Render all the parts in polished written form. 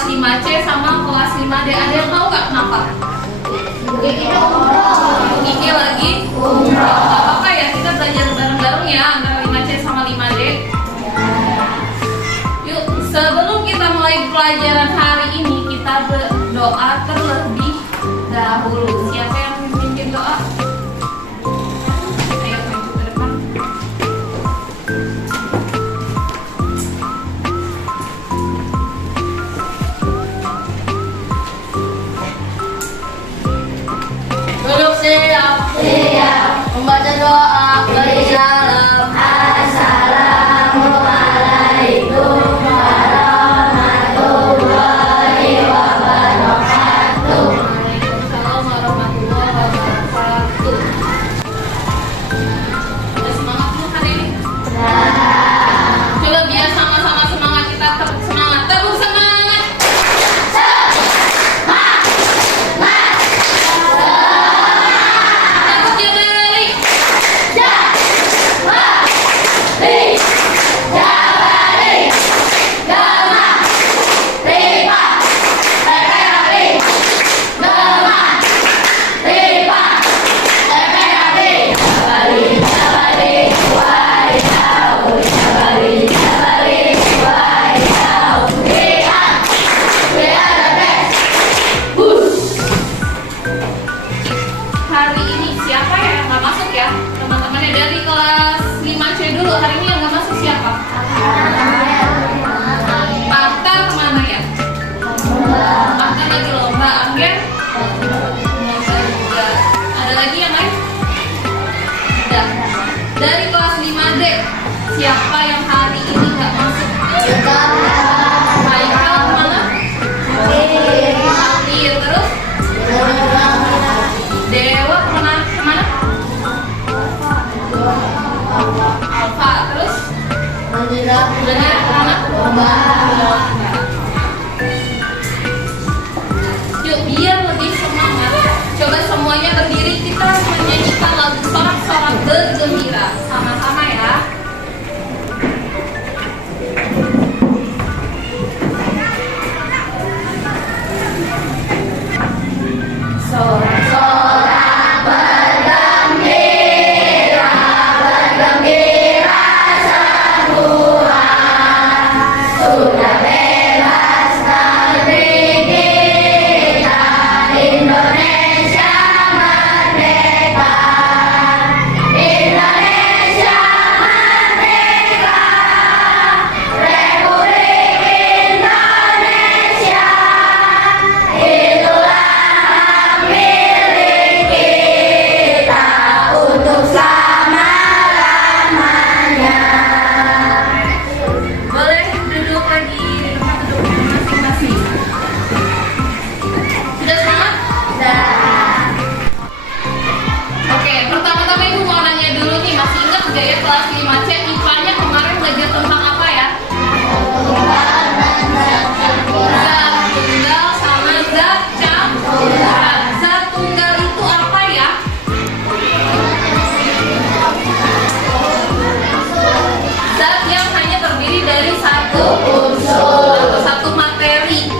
kelas 5C sama kelas 5D. Ada yang tahu nggak kenapa? Ini lagi umroh. Gak apa-apa ya, kita belajar bareng-bareng ya antara 5C sama 5D. Yuk, sebelum kita mulai pelajaran hari ini, kita berdoa terlebih dahulu. Siapa yang memimpin doa? Ayo maju ke depan. Duduk siap. Membaca doa berisyarat. Assalamualaikum warahmatullahi wabarakatuh. Waalaikumsalam warahmatullahi wabarakatuh. Udah semangat belum hari ini? Coba biar sama-sama semangat, kita tepuk semangat. Tepuk semangat. Tepuk jari. Hari ini siapa ya yang nggak masuk ya? Teman-temannya dari kelas 5C dulu. Hari ini yang nggak masuk siapa? Arta kemana ya? Arta lagi lomba. Angger? Lomba juga. Ada lagi yang lain? Udah. Dari kelas 5D, siapa yang hari ini nggak masuk? Haikal kemana? Akhir. Terus? Dewa kemana? Alfa. Terus? Benar kemana? Yuk, biar lebih semangat, coba semuanya berdiri, kita menyanyikan lagu sorak-sorak bergembira sama-sama ya. Sorak-sorak bergembira, bergembira semua, sudah bebas negeri kita, Indonesia merdeka, Indonesia merdeka, Republik Indonesia, itulah milik kita untuk selama-lamanya. Boleh duduk lagi di tempat duduk masing-masing. Sudah semangat? Sudah. Oke, pertama-tama Ibu mau nanya dulu nih, masih ingat nggak ya kelas 5C IPA-nya kemarin belajar tentang apa ya? Zat tunggal sama zat campuran. Zat tunggal itu apa ya? Zat yang hanya terdiri dari satu unsur atau satu materi.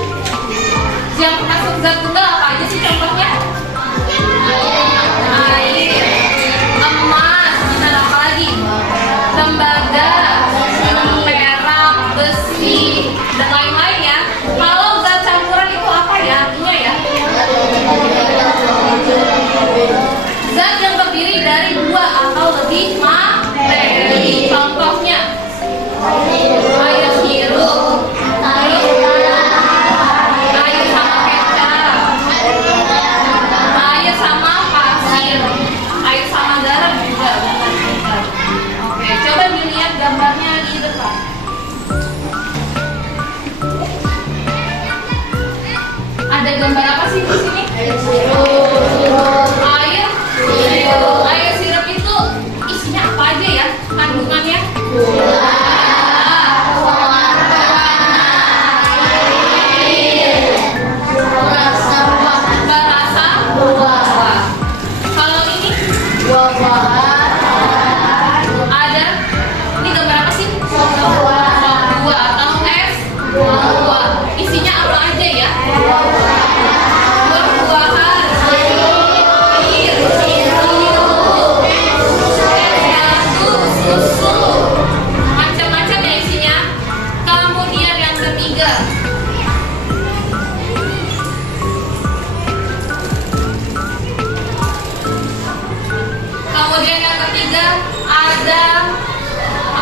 Yang masuk zat tunggal apa aja sih contohnya? Air, emas, dan apa lagi?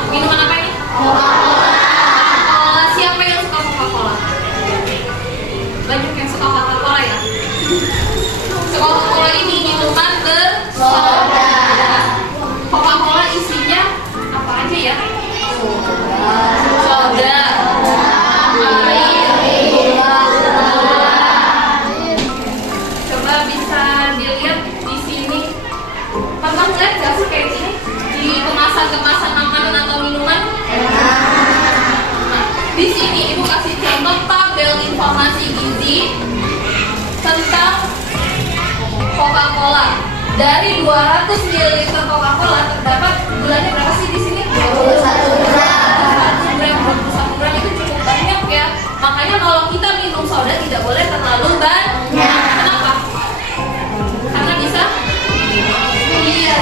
Minuman apa ini? Coca-Cola. Siapa yang suka Coca-Cola? Banyak yang suka Coca-Cola ya. Coca-Cola ini minuman bersoda. Coca-Cola isinya apa aja ya? Soda, air, gula. Coba bisa dilihat di sini. Pernah lihat nggak sih kayak gini di kemasan-kemasan makanan atau minuman? Nah, di sini ibu kasih contoh tabel informasi gizi tentang Coca-Cola. Dari 200 ml Coca-Cola terdapat gulanya berapa sih di sini? 21 gram. 21 gram itu cukup banyak ya. Makanya kalau kita minum soda tidak boleh terlalu banyak. Kenapa? Karena bisa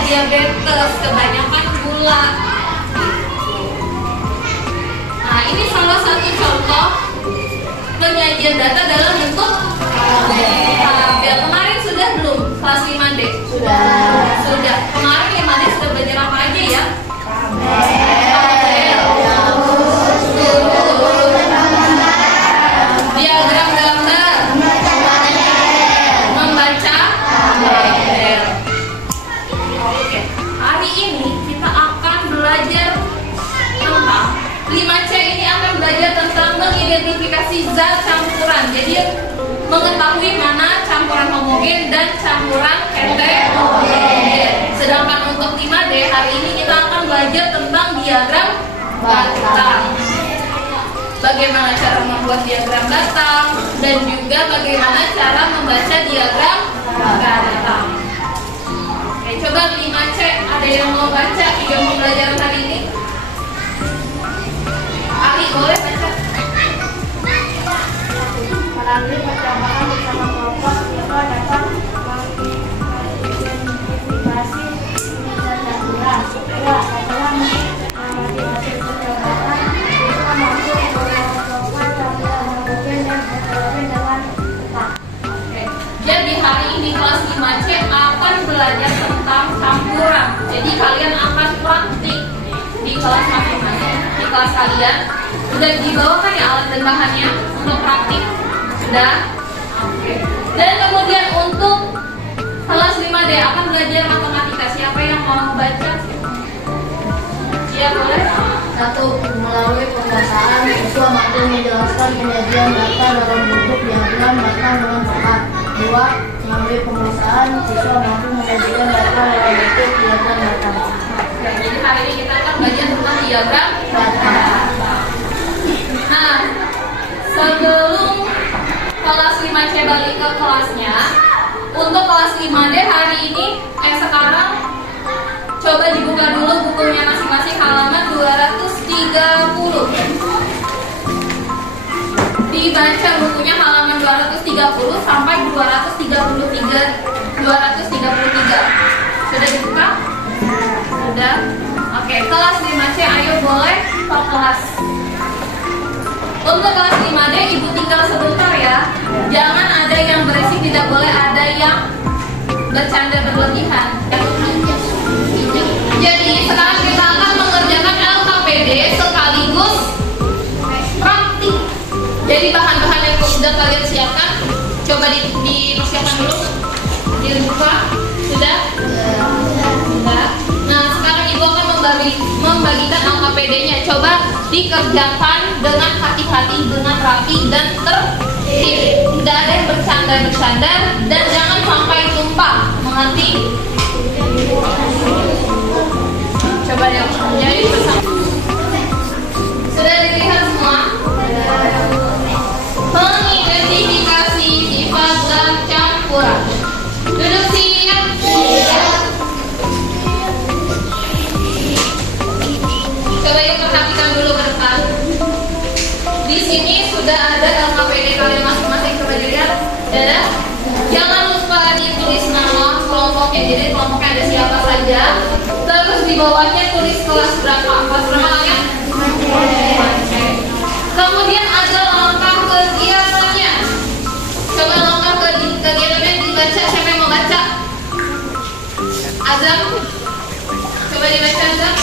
diabetes, kebanyakan gula. Nah, ini salah satu contoh penyajian data dalam bentuk tabel. Kemarin sudah belum kelas 5D? Sudah. Kemarin 5D sudah belajar apa aja ya? Diagram gambar, membaca tabel. Oke, hari ini kita akan belajar tentang 5C. Ini akan belajar tentang mengidentifikasi zat campuran. Jadi mengetahui mana campuran homogen dan campuran heterogen. Sedangkan untuk 5D hari ini kita akan belajar tentang diagram batang. Bagaimana cara membuat diagram batang dan juga bagaimana cara membaca diagram batang. Oke, coba 5C, ada yang mau baca video pembelajaran hari ini? Ali, boleh baca? Melalui percobaan bersama kelompok, kita dapat mengidentifikasi zat campuran. Setelah mengamati hasil percobaan, kita mampu menentukan campuran homogen dan heterogen dengan tepat. Oke. Jadi hari ini kelas 5C akan belajar tentang campuran. Jadi kalian akan praktik di kelas masing-masing. Di kelas kalian sudah dibawakan ya alat dan bahannya untuk praktik. Sudah? Oke. Dan kemudian untuk kelas 5D akan belajar matematika. Siapa yang mau baca? Iya, boleh. 1. Melalui pembahasan, siswa mampu menjelaskan penyajian data dalam bentuk diagram batang dengan tepat. 2. Melalui pemeriksaan, siswa mampu menyajikan data dalam bentuk diagram batang. Oke, jadi hari ini kita akan belajar tentang diagram Batang. Nah, sebelum kelas 5C balik ke kelasnya, untuk kelas 5D hari ini, sekarang coba dibuka dulu bukunya masing-masing halaman 230. Dibaca bukunya halaman 230 sampai 233. Sudah dibuka? Sudah? Oke, kelas 5C ayo boleh ke kelas. Untuk kelas 5D ibu tinggal sebentar ya. Jangan ada yang berisik, tidak boleh ada yang bercanda berlebihan. Jadi sekarang kita akan mengerjakan LKPD sekaligus praktik. Jadi bahan-bahan yang sudah kalian siapkan, coba dipersiapkan dulu. Dibuka. Sudah? Sudah. Nah, sekarang ibu akan membagikan LKPD-nya. Coba dikerjakan dengan hati-hati, dengan rapi dan tertib. Tidak ada yang bercanda-bercanda dan jangan sampai tumpah. Mengerti? Coba deh, jadi bersama. Sudah dilihat semua? Mengidentifikasi sifat zat campuran. Duduk siap. Coba yuk perhatikan dulu ke depan. Di sini sudah ada LKPD kalian masing-masing. Coba dilihat. Ada. Jangan lupa ditulis nama kelompoknya. Jadi kelompoknya ada siapa saja. Terus di bawahnya tulis kelas berapa. Kelas berapa kalian? Kemudian ada langkah kegiatannya. Coba langkah kegiatannya dibaca. Siapa yang mau baca? Azam. Coba dibaca Azam.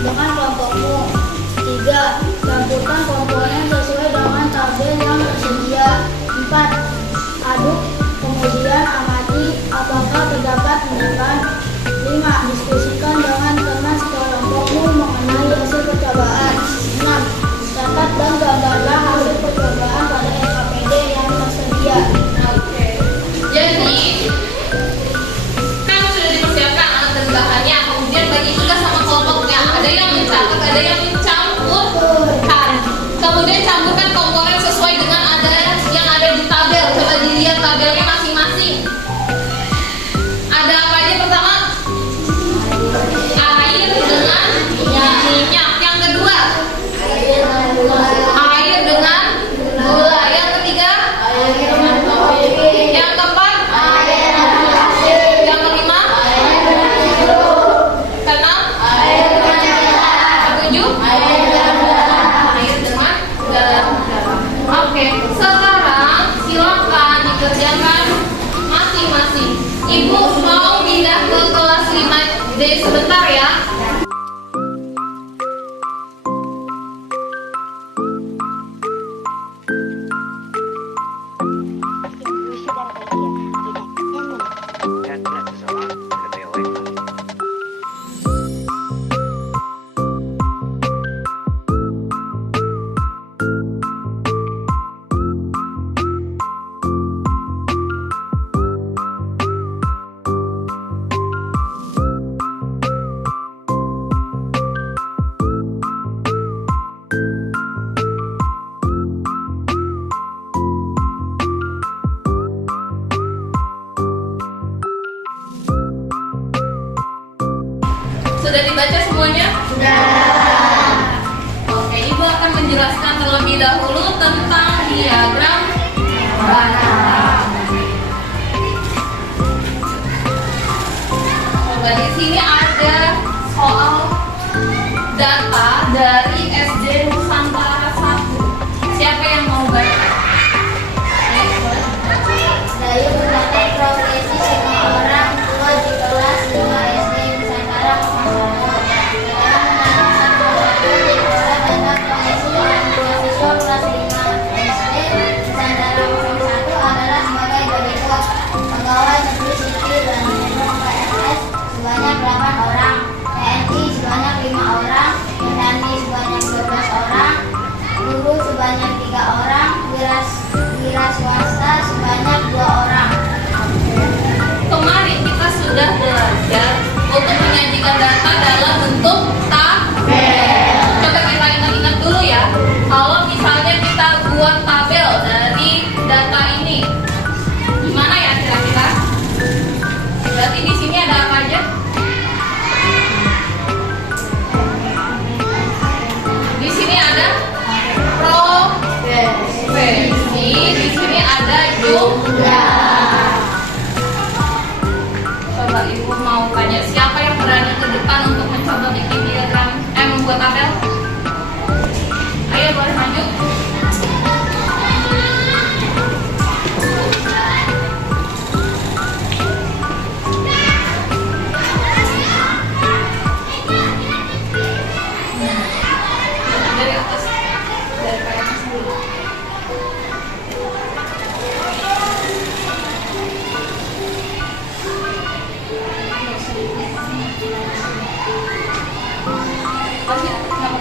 dengan kelompokmu. 3. Campurkan komponen sesuai dengan tabel yang tersedia. 4. Aduk, kemudian amati apakah terdapat tindakan. 5. Diskusikan dengan teman sekelompokmu mengenai hasil percobaan. 6. Catat dan gambarlah hasil percobaan pada SKPD yang tersedia. Oke. Jadi kan sudah dipersiapkan alat dan bahannya, kemudian bagi tugas sama kelompoknya. Ada yang mencatat, ada yang mencampurkan. Kemudian campurkan komponen sesuai dengan yang ada di tabel. Coba dilihat tabelnya masing-masing. Ada apa aja pertama? Air dengan minyak. Yang kedua, air dengan gula. Yang ketiga, yang keempat, yang kelima, keenam, ketujuh, air dengan garam. Oke, sekarang silakan dikerjakan masing-masing. Ibu mau pindah ke kelas 5D sebentar ya. Sudah dibaca semuanya? Sudah. Oke, Ibu akan menjelaskan terlebih dahulu tentang diagram data. Coba di sini ada soal data dari SD Nusantara 1. Siapa yang mau baca? Dari berbagai profesi semua orang tua di kelas 5 SD Nusantara Nusantara kelas 5 SD Nusantara 01 adalah sebagai berikut. Pegawai negeri sipil dan PNS sebanyak 8 orang, TNI sebanyak 5 orang, petani sebanyak 12 orang, guru sebanyak 3 orang, wira swasta sebanyak 2 orang. Kemarin kita sudah belajar untuk menyajikan data dalam bentuk tabel. Coba kita ingat-ingat dulu ya. Kalau misalnya kita buat tabel dari data ini, gimana ya kira-kira? Berarti di sini ada apa aja? Di sini ada profesi, di sini ada jumlah. Coba Ibu mau tanya siapa yang berani ke depan untuk mencoba bikin diagram, membuat tabel? Ayo boleh maju. Dari atas, dari atas dulu. Masih, kenapa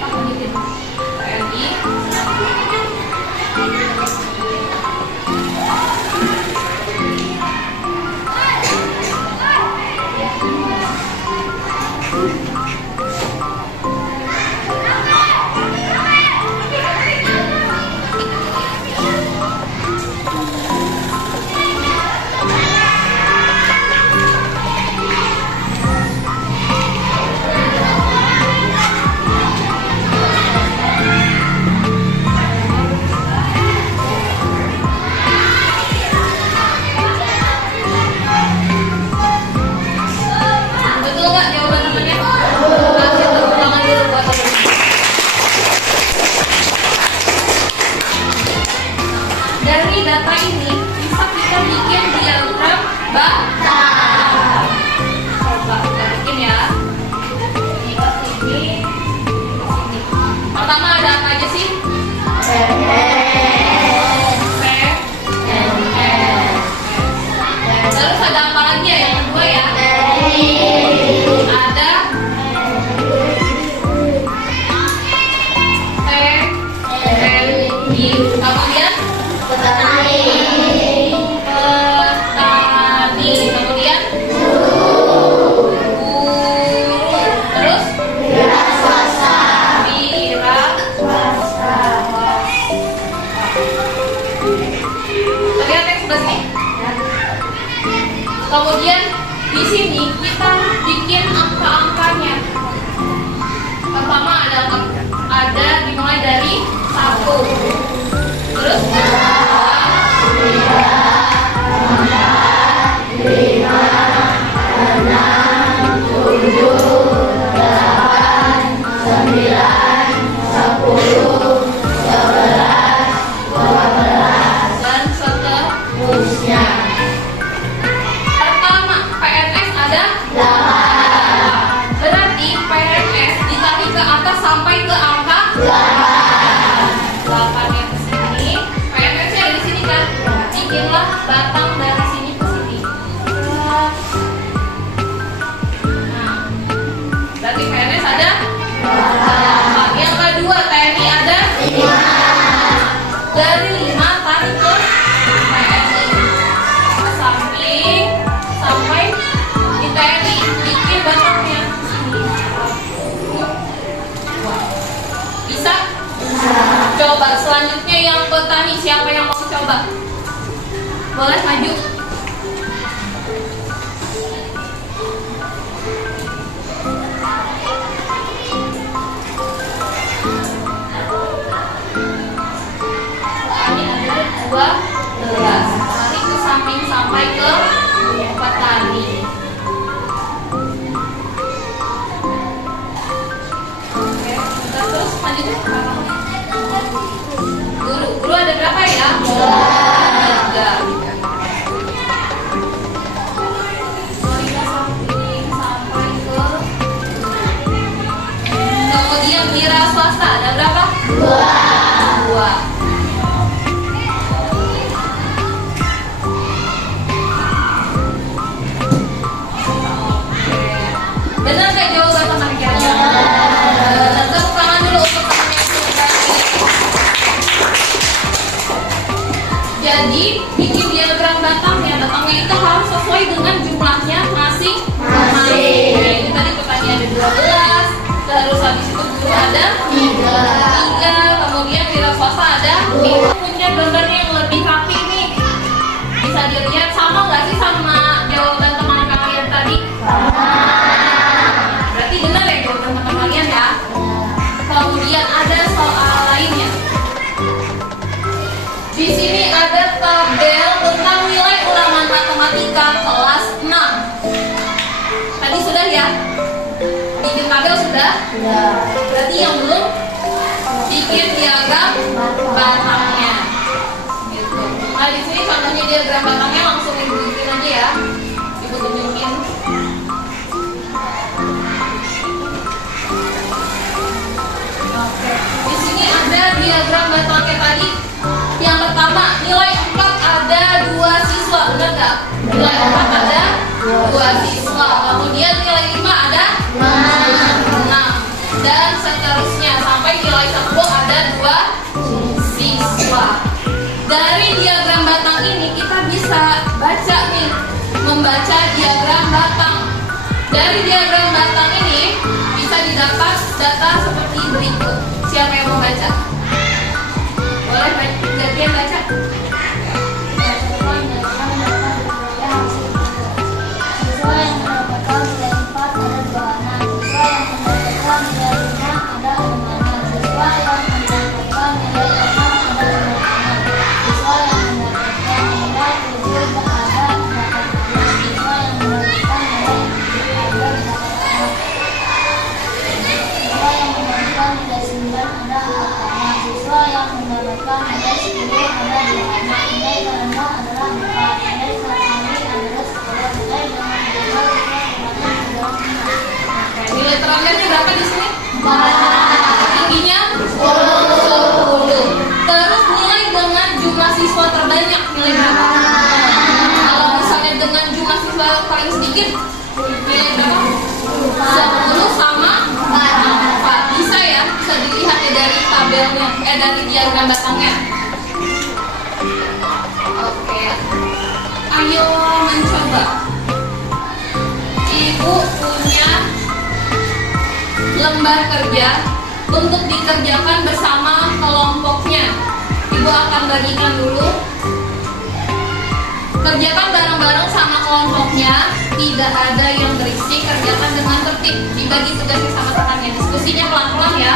Kemudian di sini kita bikin angka-angkanya. Pertama ada dimulai dari 1. Terus 5. Coba selanjutnya yang petani, siapa yang mau coba? Boleh maju. Ini ada 12. Tarik ke samping sampai ke petani. Oke, kita terus lanjut ke belakang. Guru ada berapa ya? 3. Kemudian wira swasta ada berapa? 2. Benar nggak jawaban teman-teman? Tepuk tangan dulu untuk teman yang sudah. Jadi bikin diagram batangnya itu harus sesuai dengan jumlahnya masing-masing. Ini tadi petani ada 12, terus habis itu guru ada 3, kemudian wira swasta ada 5. Punya gambarnya yang lebih rapi nih. Bisa dilihat sama nggak sih sama jawaban teman kalian tadi? Berarti benar ya jawaban teman kalian ya. Kemudian ada soal lainnya. Di sini ada tabel tentang nilai ulangan matematika kelas 6. Tadi sudah ya? Bikin tabel sudah? Berarti yang belum bikin diagram batangnya. Gitu. Nah di sini contohnya diagram batangnya langsung ibu bikin aja ya. Ibu tunjukin. Oke. Di sini ada diagram batangnya tadi. Yang pertama, nilai 4 ada 2 siswa, benar nggak? Nilai 4 ada 2 siswa. Kemudian nilai 5 ada 6. Dan seterusnya sampai nilai 10 ada 2 siswa. Dari diagram batang ini kita bisa baca nih, membaca diagram batang. Dari diagram batang ini bisa didapat data seperti berikut. Siapa yang mau baca? Boleh gantian baca. Siswa yang mendapatkan nilai 4 ada 26. Siswa yang mendapatkan nilai 5 ada 56. Siswa yang mendapatkan nilai 6 ada 56. Siswa yang mendapatkan nilai 7 ada 14. Siswa yang mendapatkan nilai 7 ada 86. Siswa yang mendapatkan nilai 9 ada 46. Siswa yang mendapatkan nilai 10 ada 2. Nilai terendah adalah 4. Nilai tertinggi adalah 10. Nilai dengan jumlah adalah 5. Nilai terendahnya berapa di sini? 4. Tingginya 10. Terus nilai dengan jumlah siswa terbanyak nilai berapa? Kalau misalnya dengan jumlah siswa paling sedikit nilai berapa? 10 sama 4. Bisa ya? Bisa dilihat ya dari tabelnya, dari diagram batangnya. Oke. Ayo mencoba. Ibu punya lembar kerja untuk dikerjakan bersama kelompoknya. Ibu akan bagikan dulu ke Kerjakan bareng-bareng sama kelompoknya. Tidak ada yang berisik. Kerjakan dengan tertib. Dibagi tugasnya sama temannya. Diskusinya pelan-pelan ya.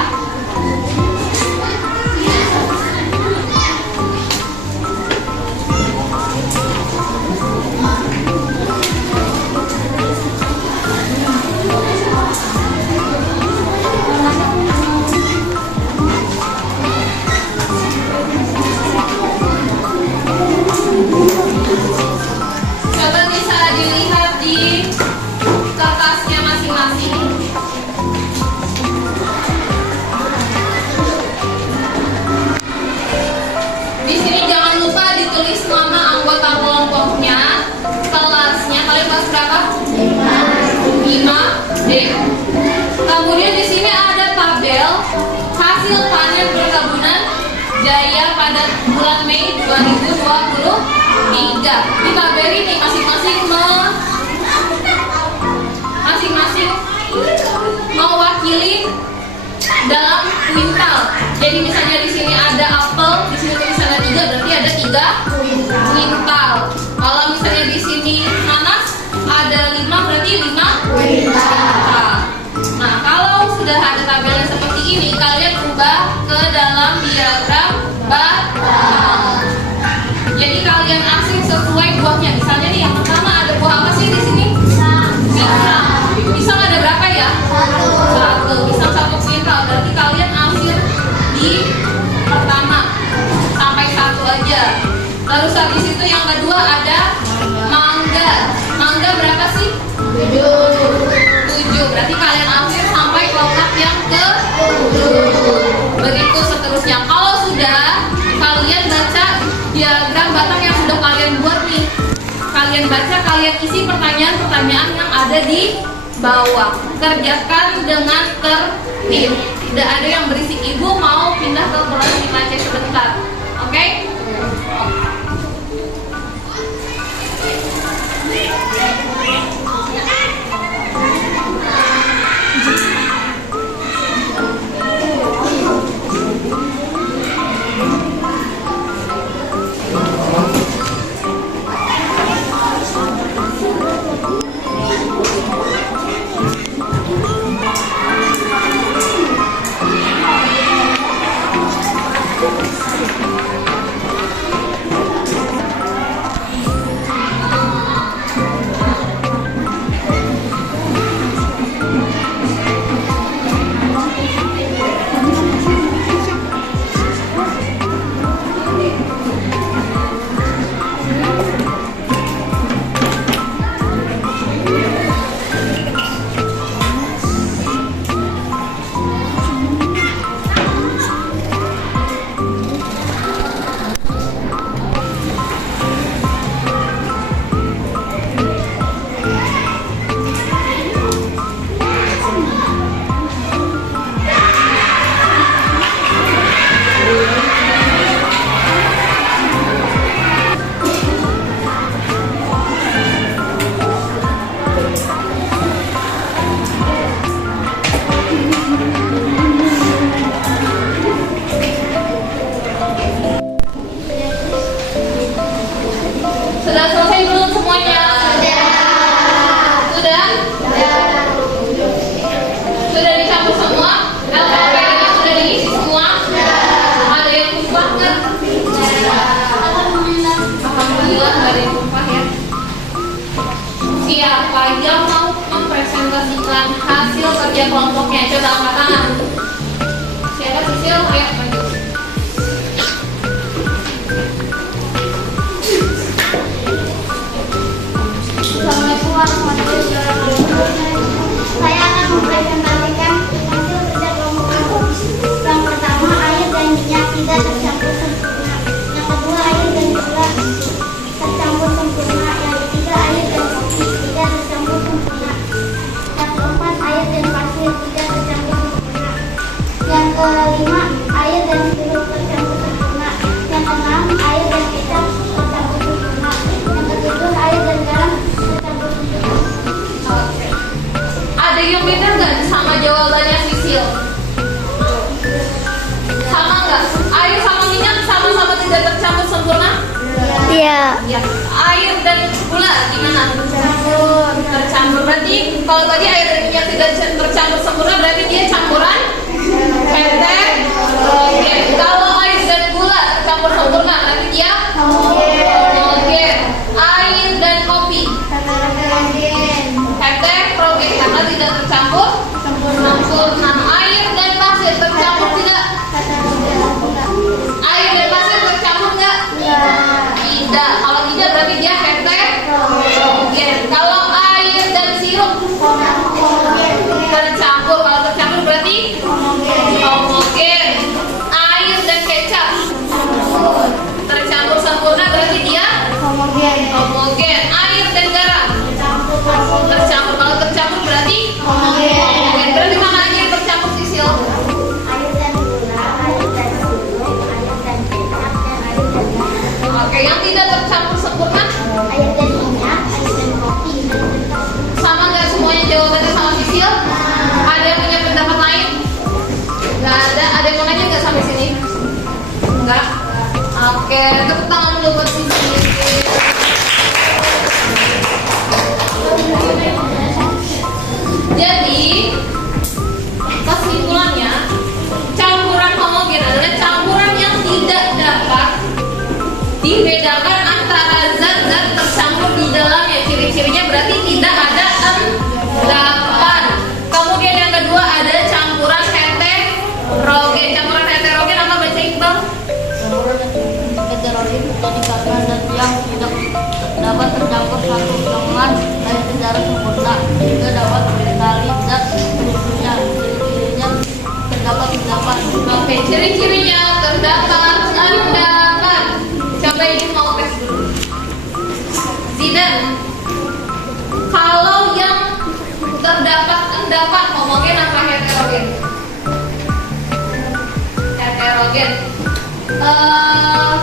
Coba bisa dilihat di kertasnya masing-masing. Di sini jangan lupa ditulis nama anggota kelompoknya, kelasnya. Kalian kelas berapa? 5D. Kemudian di sini ada tabel hasil panen perkebunan Jaya pada bulan Mei 2023. Di tabel ini masing-masing mewakili dalam kuintal. Jadi misalnya di sini ada apel, di sini tulisannya 3, berarti ada 3 kuintal. Kalau misalnya di sini nanas ada 5, berarti 5 kuintal. Nah, kalau sudah ada tabel yang seperti ini, kalian ubah ke dalam diagram batang. Jadi kalian asing sesuai buahnya. Misalnya nih yang pertama ada buah apa sih di sini? Pisang. Pisang ada berapa ya? 1. Pisang 1 kuintal. Berarti kalian asing di pertama sampai 1 aja. Terus habis itu yang kedua ada mangga. Mangga berapa sih? 7. Berarti kalian asing sampai kelompok yang ke 7. Begitu seterusnya. Kalau sudah, kalian baca diagram batang yang sudah kalian buat nih. Kalian baca, kalian isi pertanyaan-pertanyaan yang ada di bawah. Kerjakan dengan tertib. Tidak ada yang berisik. Ibu mau pindah ke kelas 5C sebentar. Oke? Sudah selesai belum semuanya? Sudah? Sudah dicampur semua? LKP-nya sudah diisi semua? Ada yang tumpah nggak? Alhamdulillah nggak ada yang tumpah ya. Siapa yang mau mempresentasikan hasil kerja kelompoknya? Coba angkat tangan. Siapa Sisil? Ayo maju. Assalamualaikum warahmatullahi wabarakatuh. Saya akan mempresentasikan hasil kerja kelompok aku. Yang pertama, air dan minyak tidak tercampur sempurna. Yang kedua, air dan gula tercampur sempurna. Yang ketiga, air dan kopi tidak tercampur sempurna. Yang keempat, air dan pasir tidak tercampur sempurna. Yang kelima, air dan sirup tercampur sempurna. Yang keenam, air dan kecap tercampur sempurna. Yang ketujuh, air dan garam tercampur sempurna. Oke. Ada yang beda nggak sama jawabannya Sisil? Sama nggak? Air sama minyak sama-sama tidak tercampur sempurna? Iya. Ya. Air dan gula gimana? Tercampur. Berarti kalau tadi air dan minyak tidak tercampur sempurna, berarti dia campuran heterogen. Kalau air dan gula tercampur sempurna, berarti dia homogen. Air dan kopi heterogen karena tidak tercampur sempurna. Air dan pasir tercampur tidak? Air dan pasir tercampur nggak? Tidak. Kalau tidak berarti dia heterogen. Kalau air dan sirup tercampur, kalau tercampur berarti homogen. Air dan kecap tercampur sempurna berarti dia homogen. Air dan garam tercampur, kalau tercampur berarti homogen. Berarti mana aja yang tercampur Sisil? Oke, yang tidak tercampur sempurna sama nggak semuanya jawabannya sama Sisil? Ada yang punya pendapat lain? Nggak ada. Ada yang mau nanya nggak sampai sini? Nggak. Oke, tepuk tangan dulu buat Sisil. Jadi kesimpulannya, campuran homogen adalah campuran yang tidak dapat dibedakan antara zat-zat tercampur di dalamnya. Ciri-cirinya berarti tidak ada endapan. Kemudian yang kedua ada campuran heterogen. Campuran heterogen apa baca Iqbal? Heterogen terjadi karena zat yang tidak dapat tercampur satu dengan lain secara sempurna juga dapat berkali zat berikutnya. Ciri-cirinya terdapat endapan. Oke, ciri-cirinya terdapat endapan. Coba ini mau tes dulu. Zidan, kalau yang terdapat endapan homogen apa heterogen? Heterogen.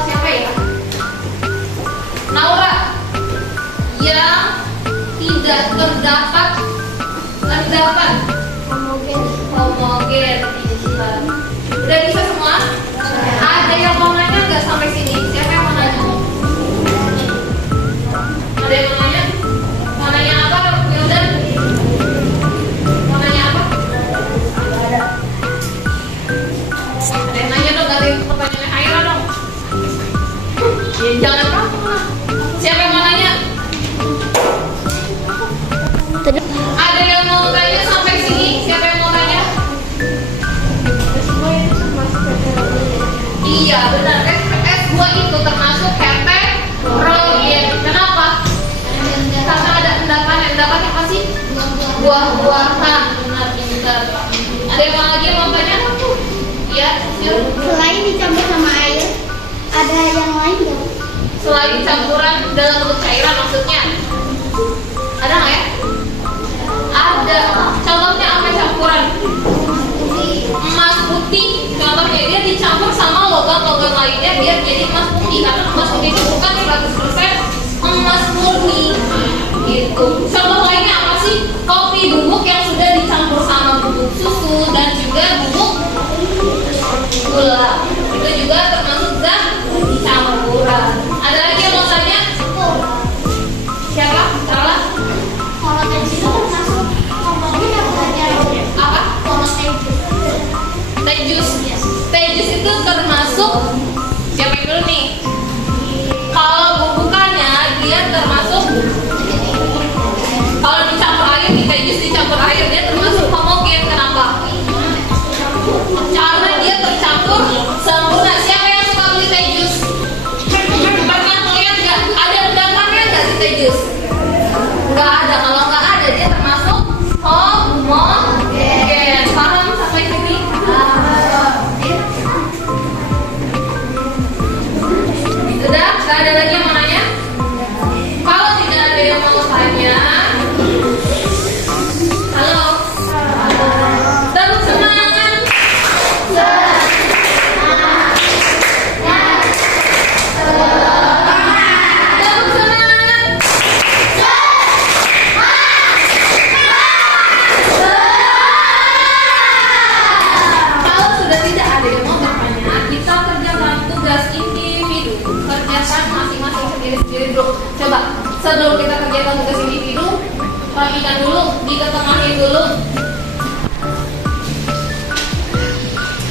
Siapa ya? Naura. Yang tidak terdapat endapan homogen. Udah bisa semua? Ada yang mau nanya nggak sampai sini? Siapa yang mau nanya? Ada yang mau nanya? Mau nanya apa, Wildan? Mau nanya apa? Ada yang nanya dong, dari pertanyaan Aira dong. Ya, jangan kamu lah. Siapa yang mau nanya? Ada yang mau tanya sampai sini? Siapa yang mau tanya? Iya benar, S2 itu termasuk heterogen. Kenapa? Karena ada endapan. Endapan apa sih? Buah-buahan. Benar, pintar. Ada yang lagi mau tanya? Iya, yuk. Selain dicampur sama air, ada yang lain nggak? Selain campuran dalam bentuk cairan maksudnya? Ada nggak ya? Ada. Contohnya apa campuran? Emas putih. Contohnya dia dicampur sama logam-logam lainnya biar jadi emas putih. Karena emas putih itu bukan 100% emas murni. Gitu. Contoh lainnya apa sih? Kopi bubuk yang sudah dicampur sama bubuk susu dan juga bubuk gula. Itu juga termasuk zat campuran. Ada lagi yang mau tanya? Siapa? Salah? Kalau tadi itu termasuk homogen apa heterogen? Apa? Kalau tadi Teh jus. Teh jus itu termasuk siapa yang dulu nih? Kalau bubukannya dia termasuk, kalau dicampur air, di teh jus dicampur air dia termasuk homogen. Kenapa? Karena dia tercampur sempurna. Siapa yang suka beli teh jus? Pernah ngeliat nggak? Ada endapannya nggak di teh jus? Nggak ada. Kalau nggak ada dia termasuk homogen. Paham sampai sini? Sudah? Nggak ada lagi yang mau nanya? Kalau tidak ada yang mau tanya, halo? Tepuk semangat. Tepuk semangat. Kalau sudah tidak ada yang mau bertanya, kita kerjakan tugas individu. Kerjakan masing-masing sendiri-sendiri dulu. Coba sebelum kita kerjakan tugas individu, rapikan dulu, diketengahin dulu.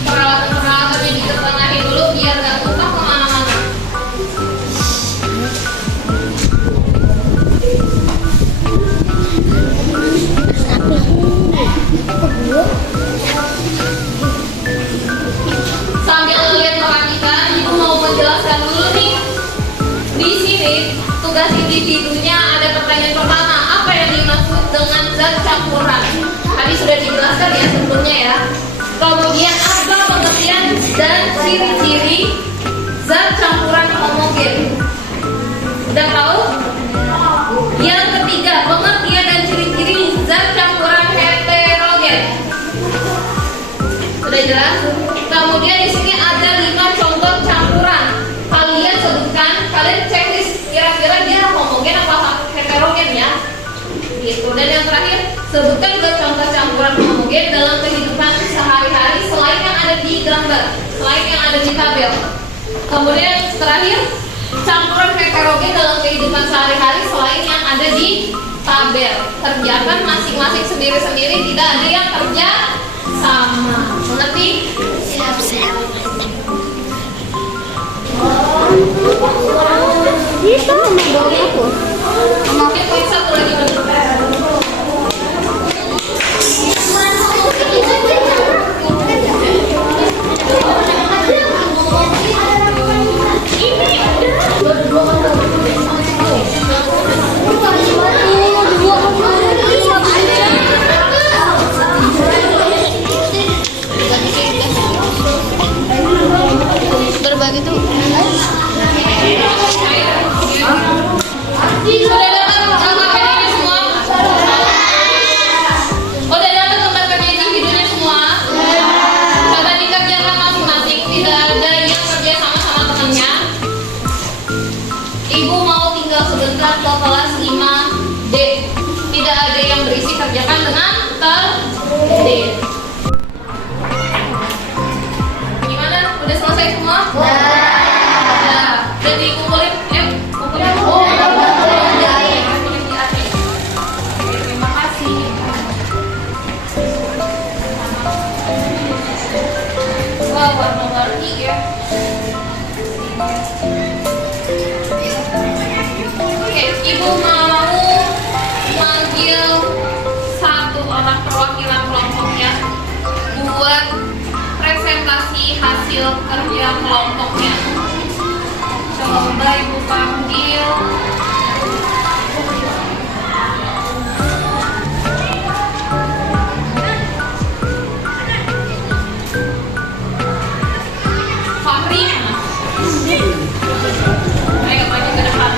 Peralatan-peralatannya diketengahin dulu biar nggak tumpah kemana-mana. Sambil lihat perhatikan, ibu mau menjelaskan dulu nih. Di sini tugas individunya ada pertanyaan pertama, apa yang dimaksud dengan zat campuran? Tadi sudah dijelaskan ya sebelumnya ya. Kemudian apa pengertian dan ciri-ciri zat campuran homogen? Udah tahu? Yang ketiga, pengertian dan ciri-ciri zat campuran heterogen. Sudah jelas? Kemudian di sini ada 5 contoh campuran. Kalian sebutkan, kalian checklist kira-kira dia homogen apa heterogen ya. Gitu. Dan yang terakhir, sebutkan 2 contoh campuran homogen dalam kehidupan sehari-hari selain yang ada di gambar, selain yang ada di tabel. Kemudian terakhir, campuran heterogen dalam kehidupan sehari-hari selain yang ada di tabel. Kerjakan masing-masing sendiri-sendiri, tidak ada yang kerja sama. Mengerti? Siap-siap. Bisa membawa aku. Oke, poin 1 lagi dulu. Berbagi tuh. Sudah dapat gambar PDI semua? Udah dapat gambar PDI individunya semua? Coba dikerjakan masing-masing, tidak ada yang kerja sama-sama temannya. Ibu mau tinggal sebentar ke kelas 5D. Tidak ada yang berisi, kerjakan dengan tertib. Gimana? Udah selesai semua? Udah. Jadi kumpulin, kumpulin. Oh, kumpulin di AC. Oke, terima kasih. Wah, warna-warni ya. Oke, ibu mau manggil 1 orang perwakilan kelompoknya buat presentasi hasil kerja kelompoknya. Coba ibu panggil. Fahri. Ayo maju ke depan.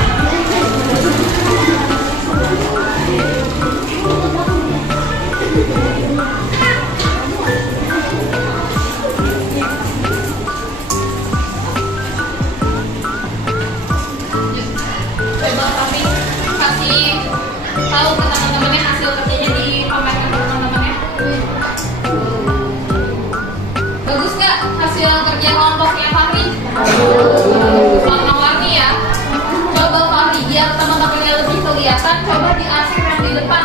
Coba kami kasih tahu ke teman-temannya hasil kerjanya dipamerkan ke teman-temannya. Bagus nggak hasil kerja kelompoknya Fahri? Warna-warni ya. Coba Fahri biar teman-temannya lebih kelihatan. Coba diarsip yang di depan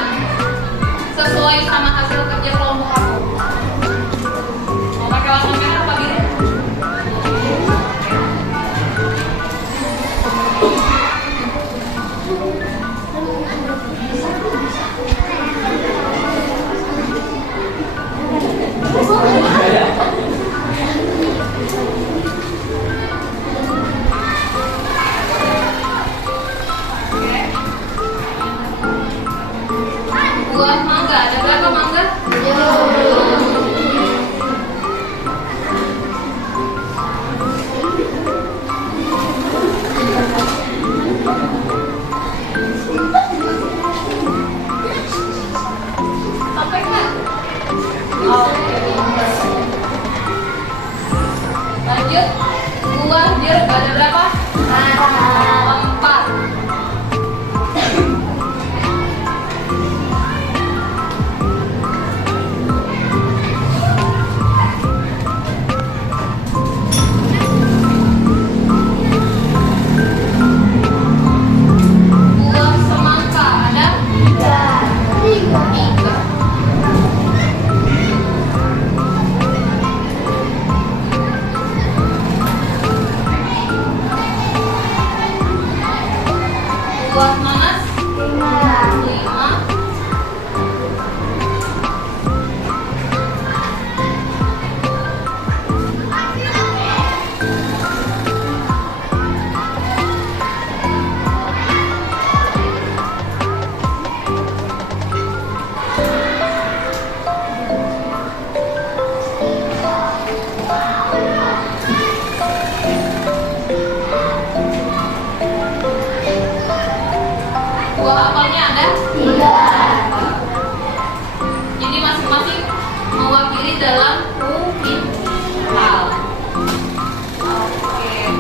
sesuai sama hasil kerja kelompok aku. Mau pakai warna merah apa biru? Buah mangga, ada berapa mangga? 5. Buah apelnya ada? Jadi masing-masing mewakili dalam kuintal. Oke,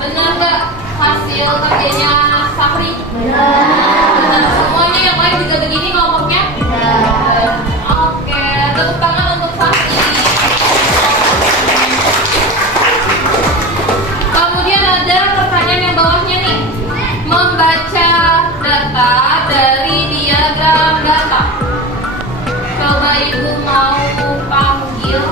benar nggak hasil kerjanya Safri? Benar semuanya. Yang lain juga begini kelompoknya? Oke, tepuk tangan untuk Safri. Kemudian ada pertanyaan yang bawahnya nih, membaca data dari diagram data. Coba ibu mau panggil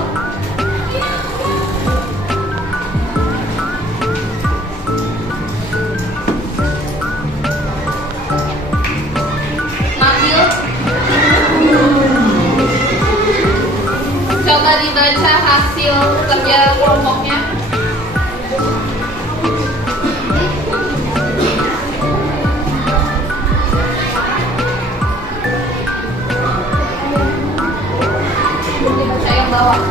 Nabil. Coba dibaca hasil kerja kelompoknya. Dibaca yang bawah.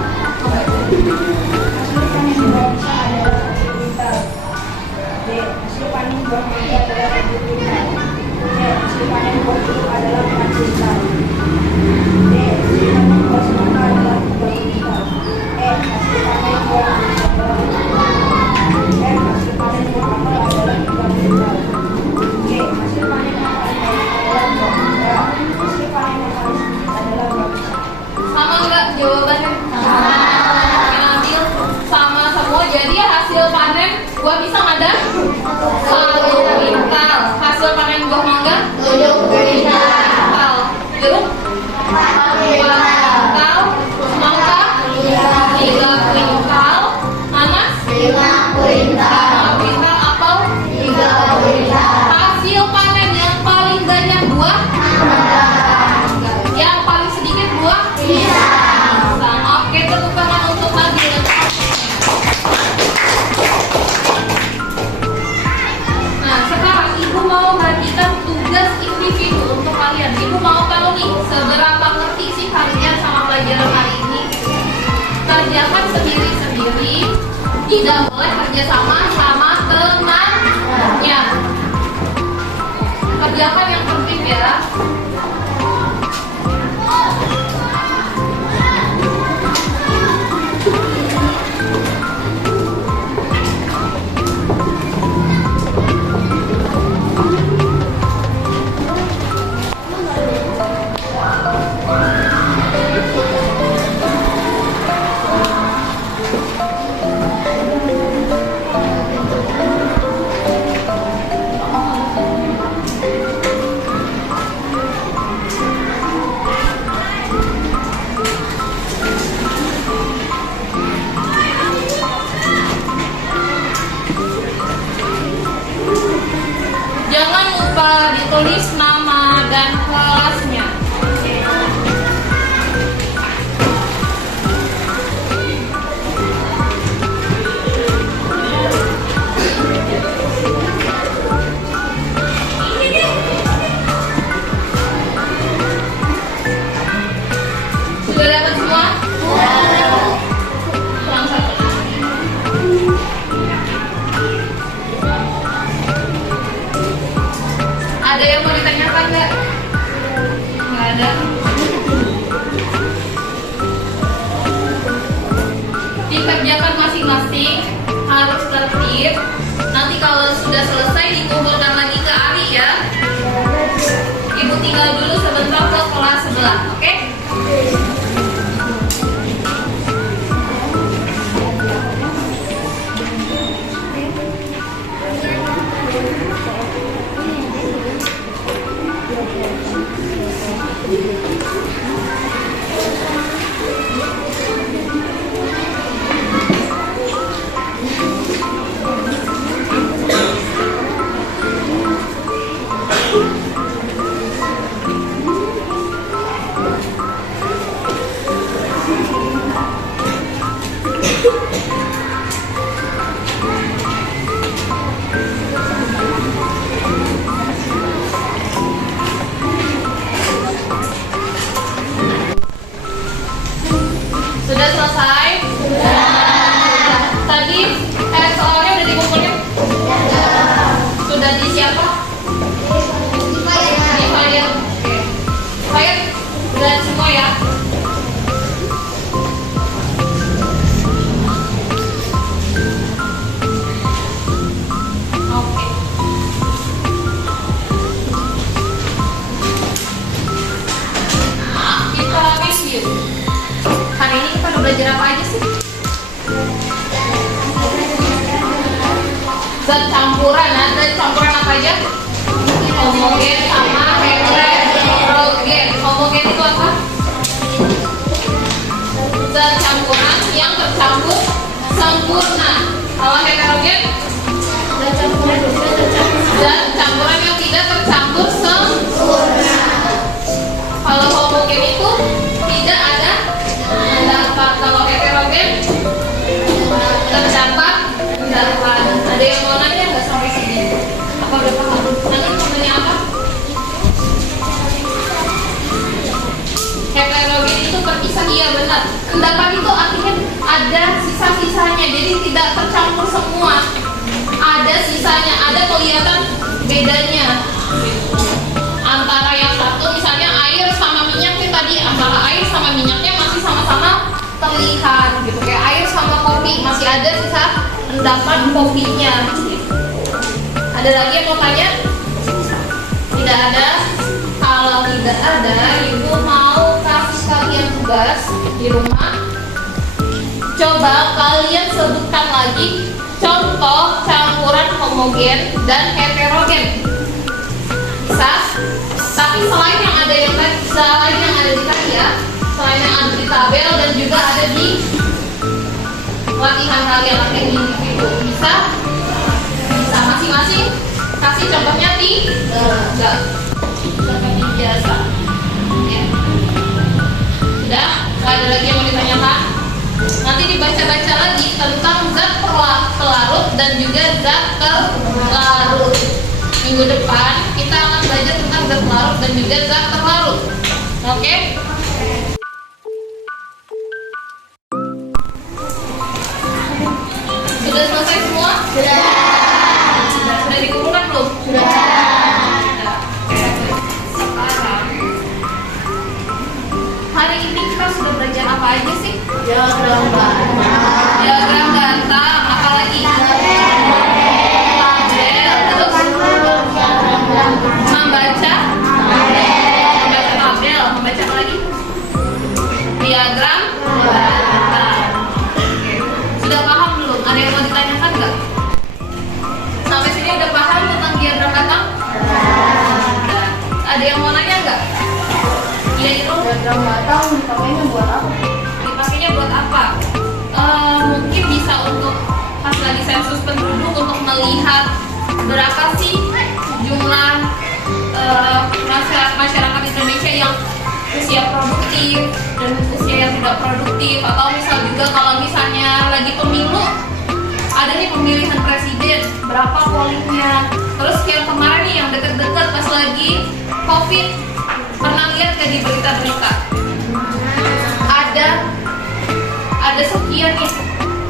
Hasil panen dibaca adalah 1 kuintal. B. Hasil panen buah mangga adalah 1 kuintal. C. Hasil panen buah jeruk adalah 4 kuintal. D. Hasil panen buah semangka adalah 3 kuintal. E. Hasil panen buah anggur adalah 1 kuintal. F. Hasil panen buah apel adalah 3 kuintal. G. Hasil panen yang paling banyak adalah buah mangga. Hasil panen yang paling sedikit adalah buah pisang. Sama enggak jawabannya? Sama. Nabil sama semua. Jadi hasil panen buah pisang ada 1 kuintal. Hasil panen buah mangga 7 kuintal. Jeruk 4 kuintal. Semangka 3 kuintal. Nanas 5 kuintal. 5 kuintal. Apel 3 kuintal. Hasil panen yang paling banyak buah yang paling sedikit buah pisang. Oke, tepuk tangan untuk Nabil. Nah, sekarang ibu mau bagikan tugas individu untuk kalian. Ibu mau tahu nih seberapa ngerti sih kalian sama pelajaran hari ini. Kerjakan sendiri-sendiri, tidak boleh kerjasama sama temannya. Kerjakan yang penting ya. Jangan lupa ditulis nama dan kelasnya. Sudah dapat semua? Kurang satu. Ada yang mau ditanyakan nggak? Nggak ada. Dikerjakan masing-masing, harus tertib. Nanti kalau sudah selesai dikumpulkan lagi ke Ari ya. Ibu tinggal dulu sebentar ke kelas sebelah, oke? belajar apa aja sih? Zat campuran, ada campuran apa aja? Homogen sama heterogen. Homogen itu apa? Zat campuran yang tercampur sempurna. Kalau heterogen? Zat campuran yang tidak tercampur sempurna. Kalau homogen itu tidak ada endapan. Kalau heterogen terdapat endapan. Ada yang mau nanya nggak sampai sini? Apa udah paham? Nanti mau nanya apa? Heterogen itu terpisah, iya benar. Endapan itu artinya ada sisa-sisanya, jadi tidak tercampur semua. Ada sisanya, ada kelihatan bedanya antara yang satu, misalnya air sama minyaknya tadi, antara air sama minyaknya masih sama-sama terlihat gitu. Kayak air sama kopi masih ada sisa endapan kopinya. Ada lagi yang mau tanya? Tidak ada? Kalau tidak ada, ibu mau kasih kalian tugas di rumah. Coba kalian sebutkan lagi contoh campuran homogen dan heterogen. Bisa? Tapi selain yang ada di tadi ya, selain yang ada di tabel dan juga ada di latihan kalian, latihan individu. Bisa? Bisa masing-masing. Kasih contohnya tiga. Seperti biasa. Ya. Sudah? Nggak ada lagi yang mau ditanyakan? Nanti dibaca-baca lagi tentang zat pelarut dan juga zat terlarut. Minggu depan kita akan belajar tentang zat pelarut dan juga zat terlarut. Oke? Sudah selesai semua? Sudah. Sudah dikumpulkan belum? Sudah. Sekarang hari ini kita sudah belajar apa aja sih? Diagram data, apa lagi? Tabel, terus membaca tabel, membaca apa lagi? Diagram data. Oke. Sudah paham belum? Ada yang mau ditanyakan nggak? Sampai sini udah paham tentang diagram data? Ada yang mau nanya nggak? Iya itu. Diagram data dipakainya buat apa? Dipakainya buat apa? Mungkin bisa untuk pas lagi sensus penduduk untuk melihat berapa sih jumlah masyarakat Indonesia yang usia produktif dan usia yang tidak produktif, atau misal juga kalau misalnya lagi pemilu ada nih pemilihan presiden, berapa pollingnya. Terus yang kemarin nih yang deket-deket pas lagi COVID, pernah lihat gak di berita-berita? Ada sekian nih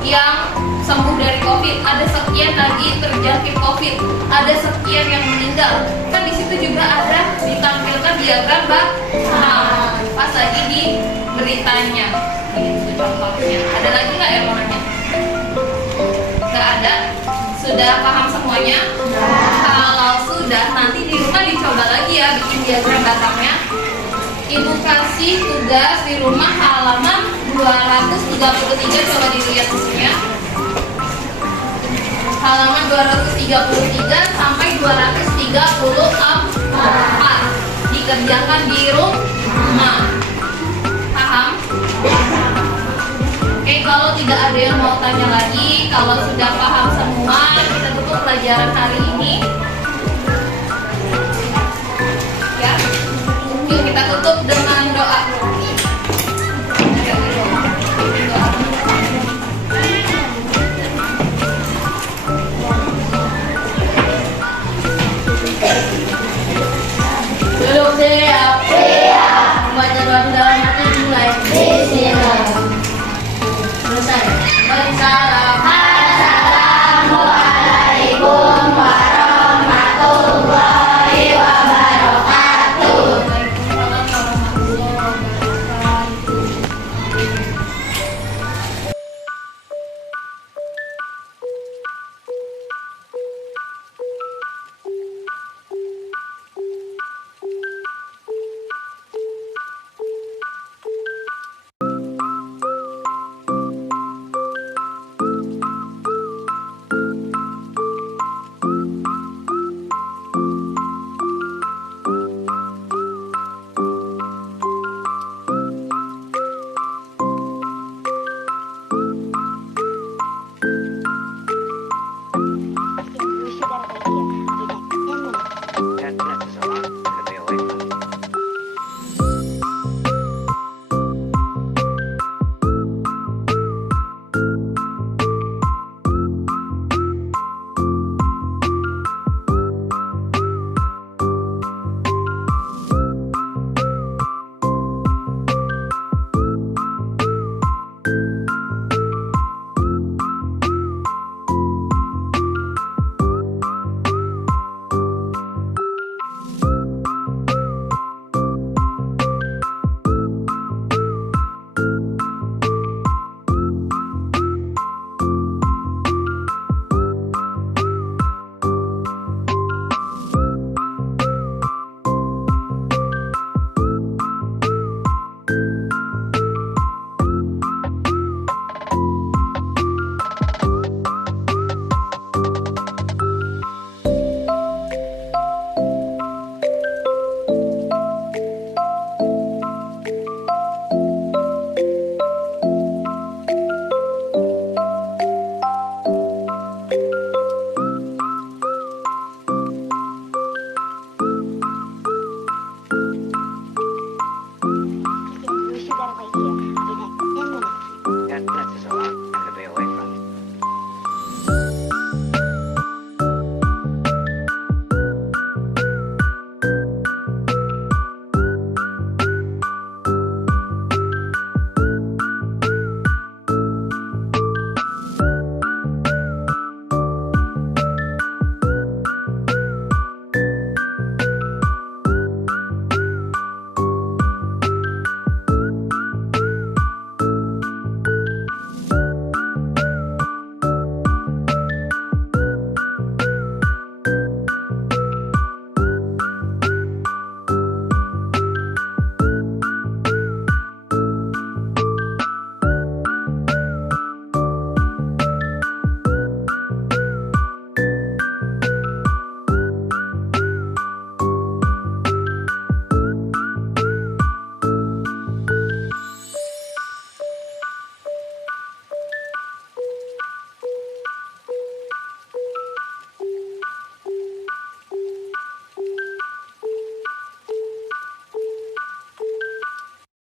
yang sembuh dari COVID, ada sekian lagi terjangkit COVID, ada sekian yang meninggal. Kan di situ juga ada ditampilkan diagram pas lagi di beritanya. Itu contohnya. Ada lagi nggak yang mau nanya? Nggak ada? Sudah paham semuanya? Kalau sudah, nanti di rumah dicoba lagi ya bikin diagram datangnya. Ibu kasih tugas di rumah halaman 233, coba dilihat isinya. Halaman 233 sampai 234 dikerjakan di rumah. Paham? Oke, kalau tidak ada yang mau tanya lagi, kalau sudah paham semua, kita tutup pelajaran hari ini. Ya, yuk kita tutup dengan doa. Duduk siap. Membaca doa di dalam hati dimulai. Selesai. Bangsa